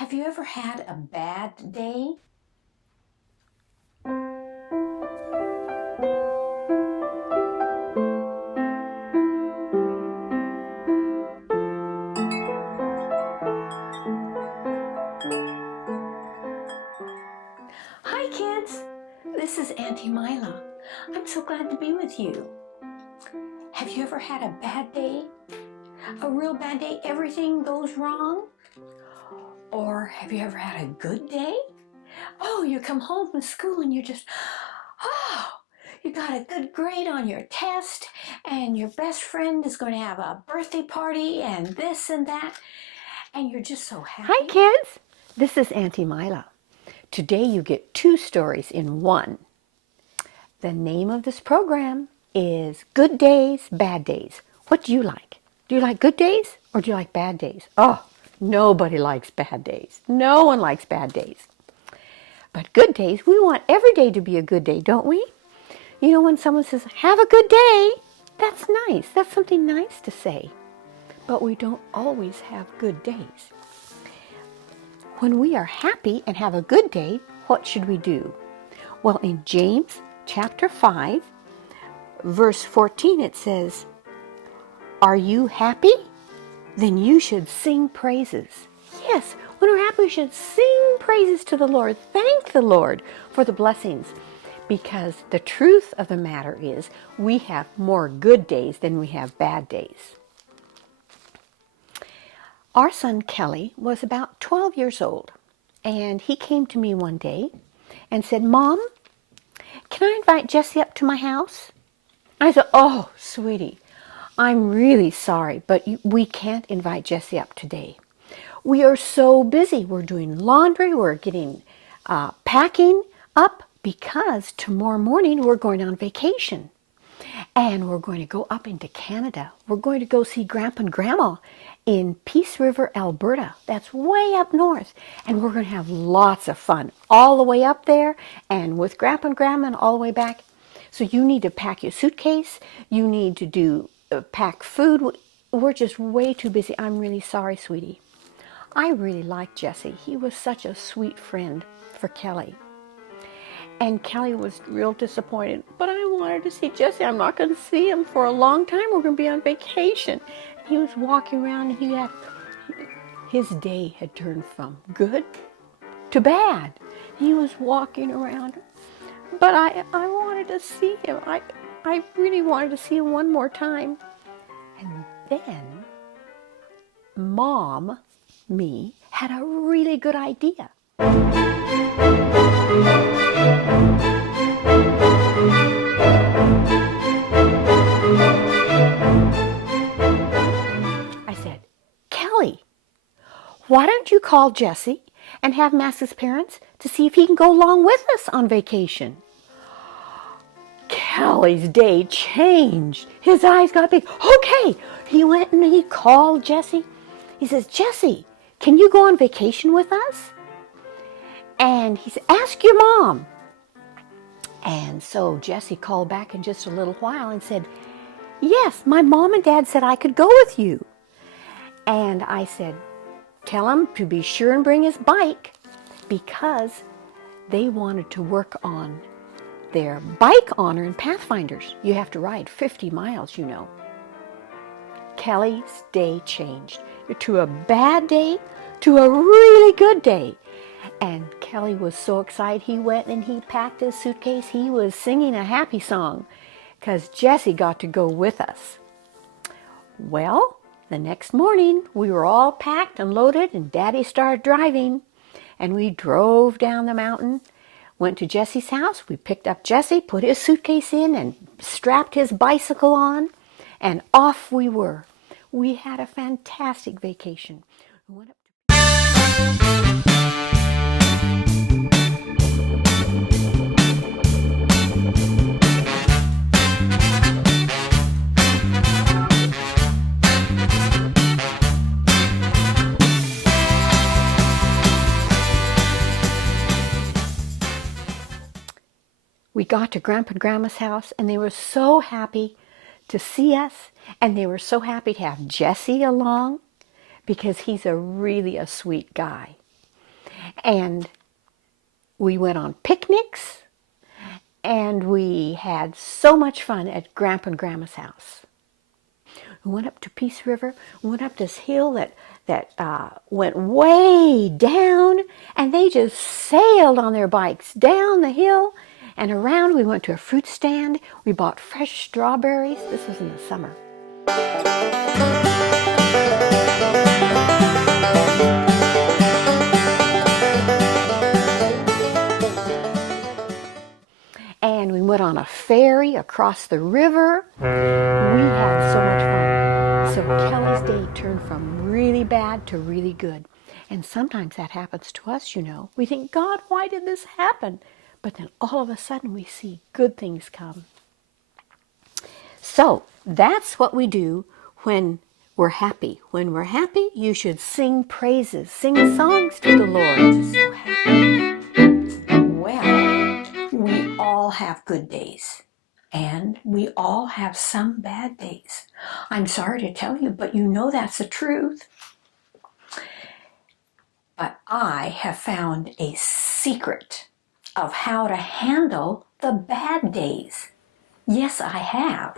Have you ever had a bad day? Hi kids, this is Auntie Mila. I'm so glad to be with you. Have you ever had a bad day? A real bad day, everything goes wrong? Or have you ever had a good day? Oh, you come home from school and you got a good grade on your test and your best friend is going to have a birthday party and this and that, and you're just so happy. Hi kids, this is Auntie Mila. Today you get two stories in one. The name of this program is Good Days, Bad Days. What do you like? Do you like good days or do you like bad days? Oh, nobody likes bad days. No one likes bad days. But good days, we want every day to be a good day, don't we? You know, when someone says, have a good day, that's nice. That's something nice to say. But we don't always have good days. When we are happy and have a good day, what should we do? Well, in James chapter 5, verse 14, it says, "Are you happy? Then you should sing praises." Yes, when we're happy, we should sing praises to the Lord. Thank the Lord for the blessings. Because the truth of the matter is, we have more good days than we have bad days. Our son Kelly was about 12 years old, and he came to me one day and said, "Mom, can I invite Jesse up to my house?" I said, "Oh, sweetie, I'm really sorry, but we can't invite Jesse up today. We are so busy. We're doing laundry, we're getting packing up because tomorrow morning we're going on vacation. And we're going to go up into Canada. We're going to go see Grandpa and Grandma in Peace River, Alberta. That's way up north. And we're going to have lots of fun all the way up there and with Grandpa and Grandma and all the way back. So you need to pack your suitcase. You need to pack food. We're just way too busy. I'm really sorry, sweetie." I really liked Jesse. He was such a sweet friend for Kelly. And Kelly was real disappointed. "But I wanted to see Jesse. I'm not going to see him for a long time. We're going to be on vacation." He was walking around and his day had turned from good to bad. He was walking around. "But I wanted to see him. I really wanted to see him one more time." And then Mom, me, had a really good idea. I said, "Kelly, why don't you call Jesse and have him ask his parents to see if he can go along with us on vacation?" Kelly's day changed. His eyes got big. Okay, he went and he called Jesse. He says, "Jesse, can you go on vacation with us?" And he said, "Ask your mom." And so Jesse called back in just a little while and said, "Yes, my mom and dad said I could go with you." And I said, "Tell him to be sure and bring his bike," because they wanted to work on their bike honor in Pathfinders. You have to ride 50 miles, you know. Kelly's day changed to a bad day to a really good day. And Kelly was so excited. He went and he packed his suitcase. He was singing a happy song because Jesse got to go with us. Well, the next morning we were all packed and loaded and Daddy started driving. And we drove down the mountain, went to Jesse's house. We picked up Jesse, put his suitcase in and strapped his bicycle on. And off we were. We had a fantastic vacation. We went up We got to Grandpa and Grandma's house, and they were so happy to see us, and they were so happy to have Jesse along because he's really a sweet guy. And we went on picnics, and we had so much fun at Grandpa and Grandma's house. We went up to Peace River, went up this hill that went way down, and they just sailed on their bikes down the hill and around. We went to a fruit stand. We bought fresh strawberries. This was in the summer. And we went on a ferry across the river. We had so much fun. So Kelly's day turned from really bad to really good. And sometimes that happens to us, you know. We think, God, why did this happen? But then all of a sudden we see good things come. So that's what we do when we're happy. When we're happy, you should sing praises, sing songs to the Lord. I'm so happy. Well, we all have good days, and we all have some bad days. I'm sorry to tell you, but you know that's the truth. But I have found a secret of how to handle the bad days. Yes, I have.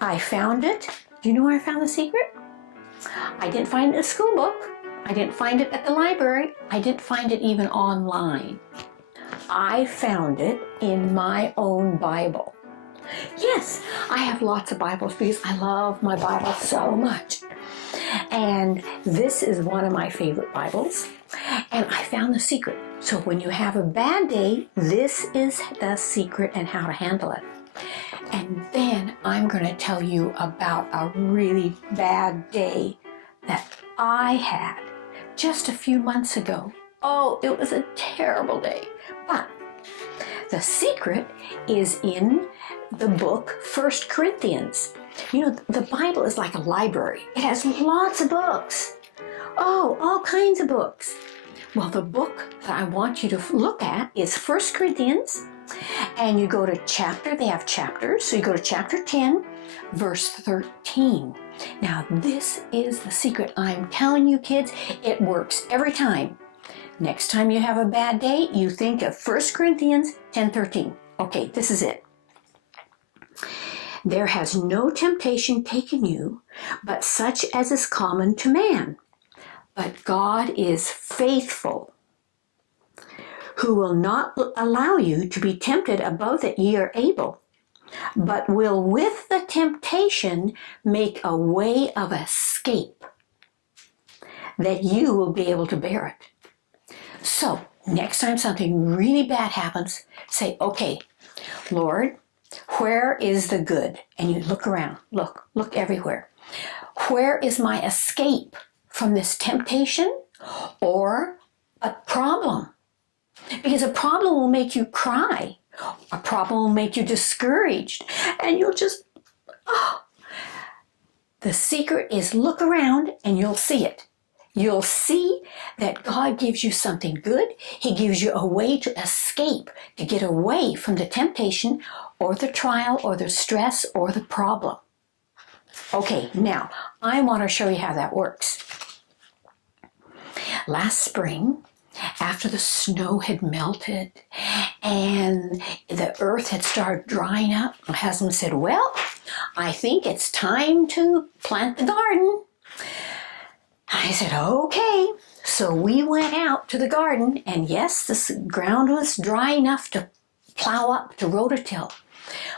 I found it. Do you know where I found the secret? I didn't find it in a school book. I didn't find it at the library. I didn't find it even online. I found it in my own Bible. Yes, I have lots of Bibles because I love my Bible so much. And this is one of my favorite Bibles. And I found the secret. So when you have a bad day, this is the secret and how to handle it. And then I'm going to tell you about a really bad day that I had just a few months ago. Oh, it was a terrible day. But the secret is in the book 1 Corinthians. You know, the Bible is like a library. It has lots of books. Oh, all kinds of books. Well, the book that I want you to look at is 1 Corinthians. And you go to chapter, they have chapters. So you go to chapter 10, verse 13. Now, this is the secret. I'm telling you, kids, it works every time. Next time you have a bad day, you think of 1 Corinthians 10:13. Okay, this is it. There has no temptation taken you, but such as is common to man. But God is faithful, who will not allow you to be tempted above that ye are able, but will with the temptation make a way of escape, that you will be able to bear it. So, next time something really bad happens, say, okay, Lord, where is the good? And you look around, look everywhere. Where is my escape from this temptation or a problem? Because a problem will make you cry. A problem will make you discouraged. And you'll just, The secret is look around and you'll see it. You'll see that God gives you something good. He gives you a way to escape, to get away from the temptation or the trial or the stress or the problem. Okay, now I want to show you how that works. Last spring, after the snow had melted and the earth had started drying up, my husband said, well, I think it's time to plant the garden. I said, okay. So we went out to the garden, and yes, the ground was dry enough to plow up, to rototill.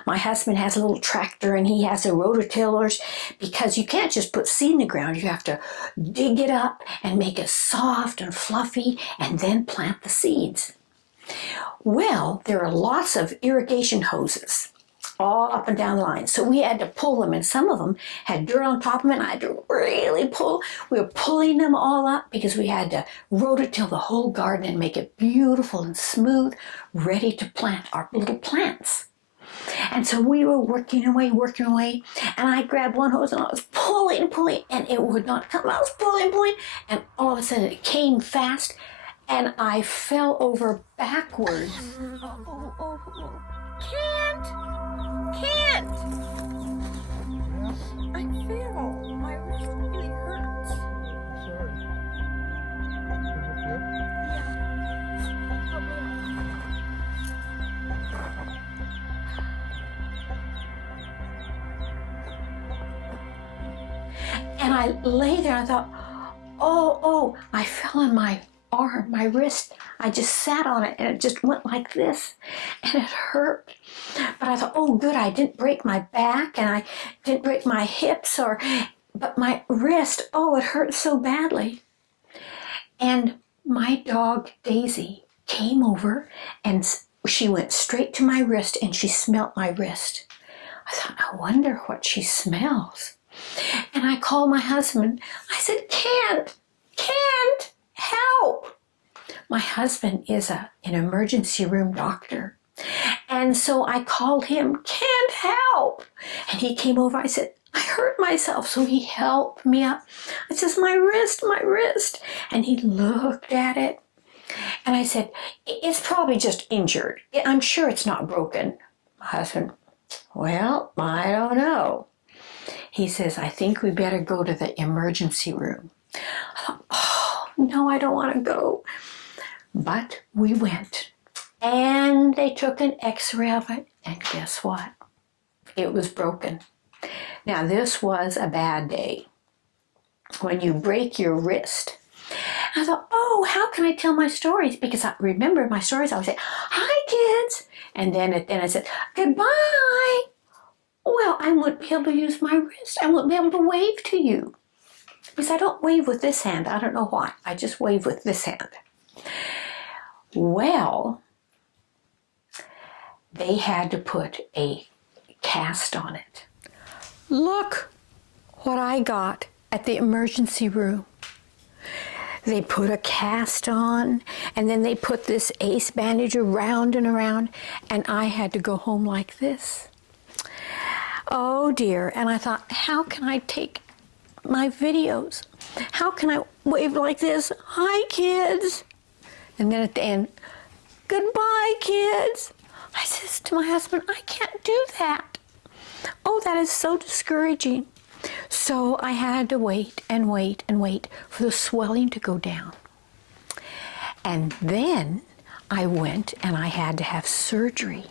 My husband has a little tractor, and he has a rototillers, because you can't just put seed in the ground. You have to dig it up and make it soft and fluffy, and then plant the seeds. Well, there are lots of irrigation hoses all up and down the line. So we had to pull them, and some of them had dirt on top of them, and I had to really pull. We were pulling them all up because we had to rototill the whole garden and make it beautiful and smooth, ready to plant our little plants. And so we were working away, and I grabbed one hose and I was pulling, and it would not come. I was pulling, and all of a sudden it came fast, and I fell over backwards. Can't. I And I lay there and I thought, oh, I fell on my arm, my wrist. I just sat on it and it just went like this and it hurt. But I thought, oh good, I didn't break my back and I didn't break my hips but my wrist, oh, it hurt so badly. And my dog Daisy came over and she went straight to my wrist and she smelt my wrist. I thought, I wonder what she smells. And I called my husband. I said, Kent, help. My husband is an emergency room doctor. And so I called him, Kent, help. And he came over. I said, I hurt myself. So he helped me up. I says, my wrist. And he looked at it. And I said, it's probably just injured. I'm sure it's not broken. My husband, well, I don't know. He says, I think we better go to the emergency room. I thought, oh, no, I don't want to go. But we went. And they took an x-ray of it. And guess what? It was broken. Now, this was a bad day. When you break your wrist. I thought, oh, how can I tell my stories? Because I remember my stories. I would say, hi, kids. And then I said, goodbye. Well, I wouldn't be able to use my wrist. I wouldn't be able to wave to you. Because I don't wave with this hand. I don't know why. I just wave with this hand. Well, they had to put a cast on it. Look what I got at the emergency room. They put a cast on, and then they put this ace bandage around and around, and I had to go home like this. Oh dear. And I thought, how can I take my videos? How can I wave like this? Hi, kids. And then at the end, goodbye, kids. I says to my husband, I can't do that. Oh, that is so discouraging. So I had to wait and wait and wait for the swelling to go down. And then I went and I had to have surgery.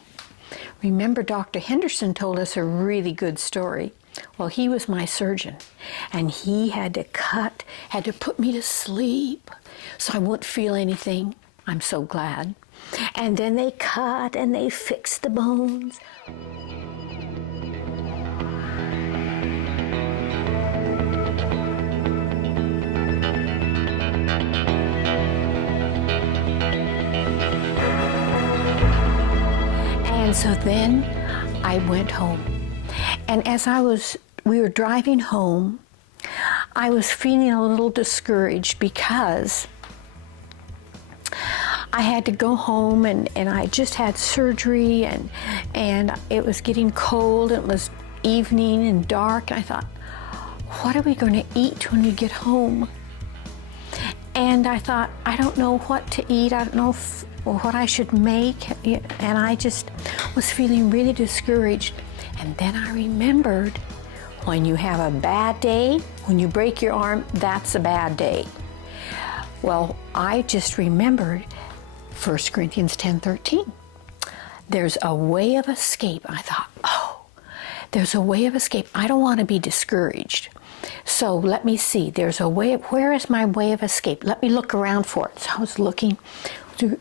Remember, Dr. Henderson told us a really good story. Well, he was my surgeon, and he had to put me to sleep so I wouldn't feel anything. I'm so glad. And then they cut and they fixed the bones. And so then I went home. And as we were driving home, I was feeling a little discouraged because I had to go home and I just had surgery and it was getting cold. It was evening and dark. And I thought, what are we going to eat when we get home? And I thought, I don't know what to eat. I don't know what I should make. And I just was feeling really discouraged. And then I remembered, when you have a bad day, when you break your arm, that's a bad day. Well, I just remembered 1 Corinthians 10:13. There's a way of escape. I thought, oh, there's a way of escape. I don't want to be discouraged. So let me see. There's a way. Where is my way of escape? Let me look around for it. So I was looking.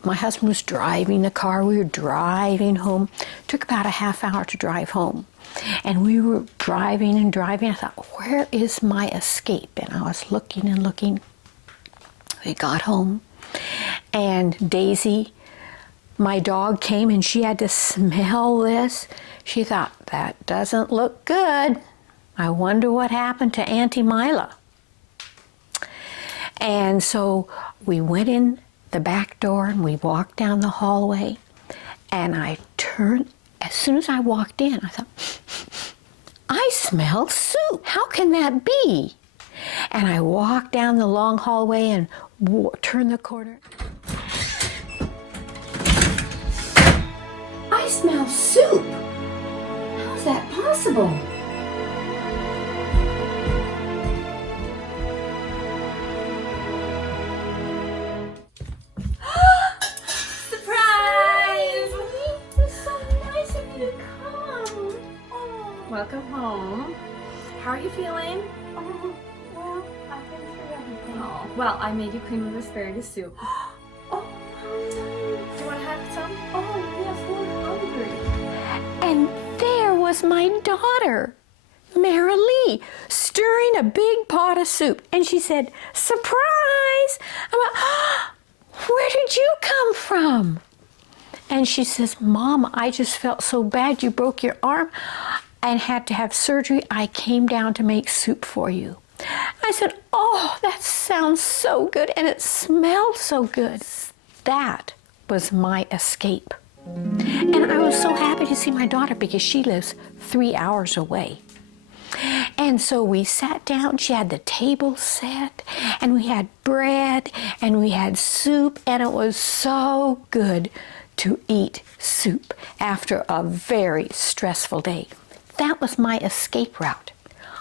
My husband was driving the car. We were driving home. It took about a half hour to drive home. And we were driving and driving. I thought, where is my escape? And I was looking and looking. We got home. And Daisy, my dog, came and she had to smell this. She thought, that doesn't look good. I wonder what happened to Auntie Mila. And so we went in the back door and we walked down the hallway, and I turned. As soon as I walked in, I thought, I smell soup. How can that be? And I walked down the long hallway and turned the corner. I smell soup. How's that possible? Welcome home. How are you feeling? Oh, well, I've been through everything. Oh, well, I made you cream of asparagus soup. Oh, how nice. Do you want to have some? Oh, yes, we're hungry. And there was my daughter, Mara Lee, stirring a big pot of soup. And she said, surprise! I'm like, "Ah, where did you come from?" And she says, Mom, I just felt so bad you broke your arm and had to have surgery. I came down to make soup for you. I said, oh, that sounds so good, and it smelled so good. That was my escape. And I was so happy to see my daughter because she lives 3 hours away. And so we sat down, she had the table set, and we had bread, and we had soup, and it was so good to eat soup after a very stressful day. That was my escape route.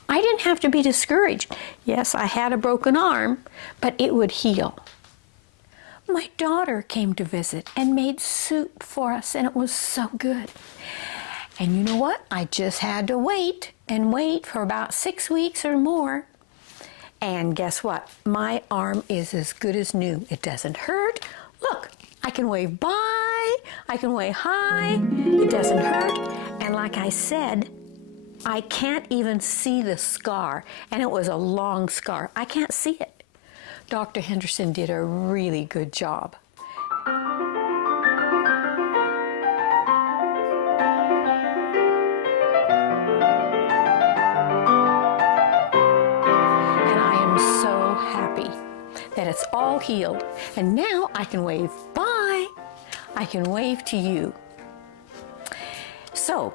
I didn't have to be discouraged. Yes, I had a broken arm, but it would heal. My daughter came to visit and made soup for us, and it was so good. And you know what? I just had to wait and wait for about 6 weeks or more. And guess what? My arm is as good as new. It doesn't hurt. Look, I can wave bye. I can wave hi. It doesn't hurt. And like I said, I can't even see the scar. And it was a long scar. I can't see it. Dr. Henderson did a really good job. That it's all healed, and now I can wave bye. I can wave to you. So,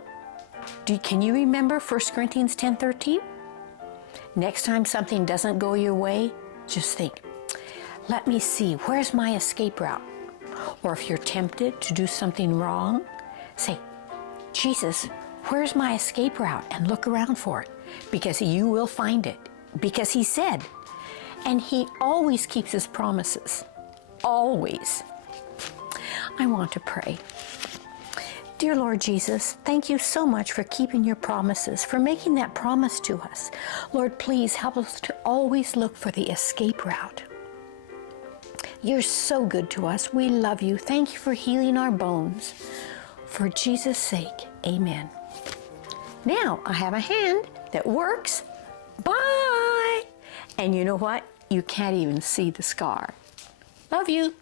can you remember 1 Corinthians 10:13? Next time something doesn't go your way, just think, let me see, where's my escape route? Or if you're tempted to do something wrong, say, Jesus, where's my escape route? And look around for it, because you will find it, because he said. And he always keeps his promises. Always. I want to pray. Dear Lord Jesus, thank you so much for keeping your promises, for making that promise to us. Lord, please help us to always look for the escape route. You're so good to us. We love you. Thank you for healing our bones. For Jesus' sake, amen. Now I have a hand that works. Bye. And you know what? You can't even see the scar. Love you.